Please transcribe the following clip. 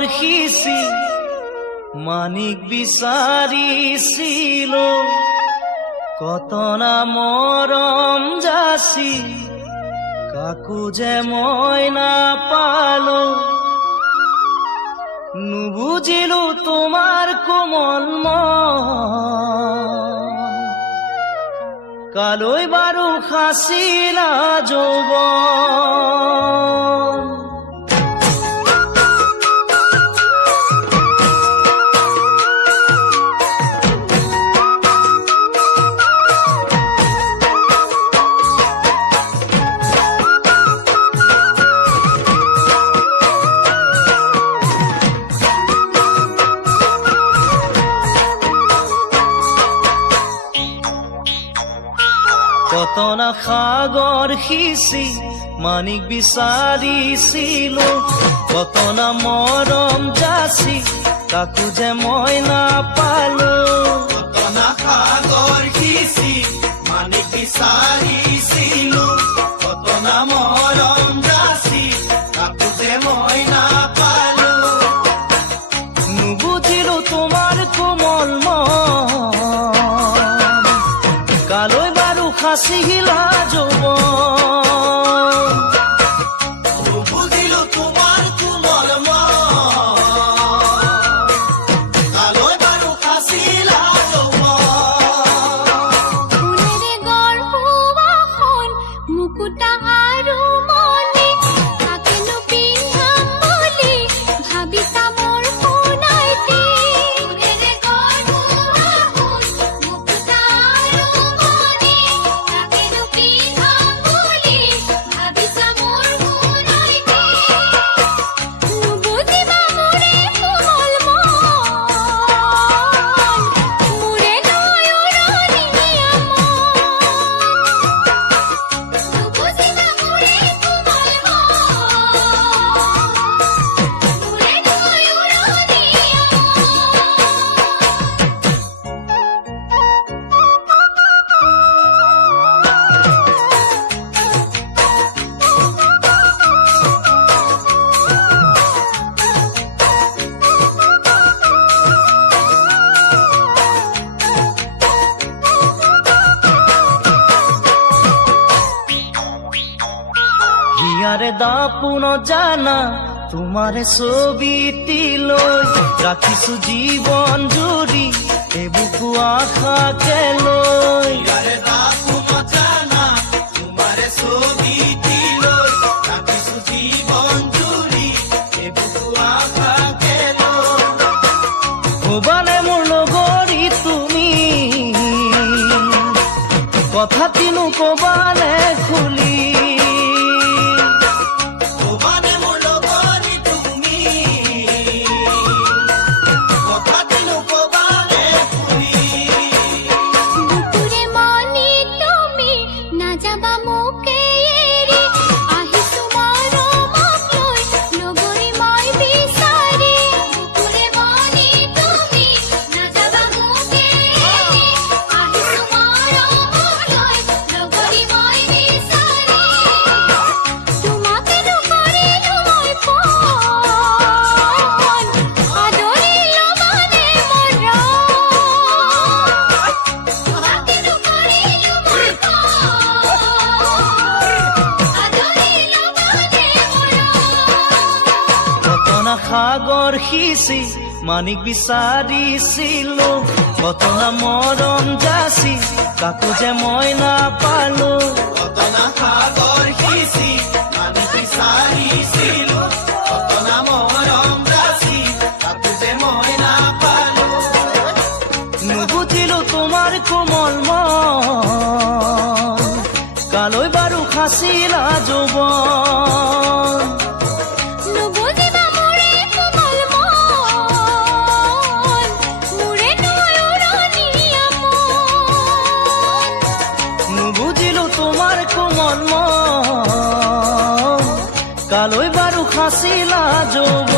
সিসি মানিক বিচাৰিছিল কত না মৰম যাচি কাকো যে মই নাপালো নুবুজিলো তোমাৰ কোমল মন কালৈ বাৰু খাচিলা যৌৱন কত না সাগৰ সিঁচি মানিক বিচাৰিছিল কত না মৰম যাচি কাকো যে মই নাপালো কত না সাগৰ সিঁচি মানিক বিচাৰিছিল কত না মৰম যাচি কাকো যে মই নাপালো নুবুজিলো তোমাৰ কোমল মন কালৈ বাৰু খাচিলা যৌৱন নুবুজিলো তোমাৰ কোমল মন কালৈ বাৰু খাচিলা যৌৱন ফুলেৰে গঢ়োৱাখন মুকুতা আৰু মণি তাকেনো পিন্ধাম বুলি ভাবিছা মোৰ সোণাইটি ফুলেৰে গঢ়োৱাখন মুকুতা আৰু মণি তাকেনো পিন্ধাম বুলি ভাবিছা মোৰ সোণাইটি নুবুজিবা মোৰে কোমল মন মোৰে নয়ননি নিয়ামন নুবুজিবা মোৰে কোমল হিয়াৰে দাপোন জানা তোমাৰে ছবিটিলৈ ৰাখিছো জীৱন জুৰি এবুকু আশাকে লৈ ইয়াৰে দাপোন জানা তোমাৰে ছবিটিলৈ ৰাখিছো জীৱন জুৰি এবুকু আশাকে লৈ ভবানে মোৰ লগৰী তুমি কথা কিনো কবানে খুলি ভবানে মোৰ লগৰী তুমি কথা কিনো কবানে ফুলি বুকুৰে মনি তুমি নাযাবা মোকে এৰি আহিছো মৰমক লৈ লগৰী মই বিচাৰি বুকুৰে মনি তুমি নাযাবা মোকে এৰি আহিছো মৰমক লৈ লগৰী মই বিচাৰি তোমাকে নকৰিলো মই পণ আদৰিলো মানে মৰম তোমাকে নকৰিলো মই পণ আদৰিলো মানে মৰম কত না সাগৰ সিঁচি মানিক বিচাৰিছিল কত না মৰম যাচি কাকো যে মই নাপালো কত না সাগৰ সিঁচি মানিক বিচাৰিছিল কত না মৰম যাচি কাকো যে মই নাপালো নুবুজিলো তোমাৰ কোমল মন কালৈ বাৰু খাচিলা যৌৱন নুবুজিবা মোৰে কোমল মন মোৰে নয়ননি নিয়ামন নুবুজিলো তোমাৰ কোমল মন কালৈ বাৰু খাচিলা যৌৱন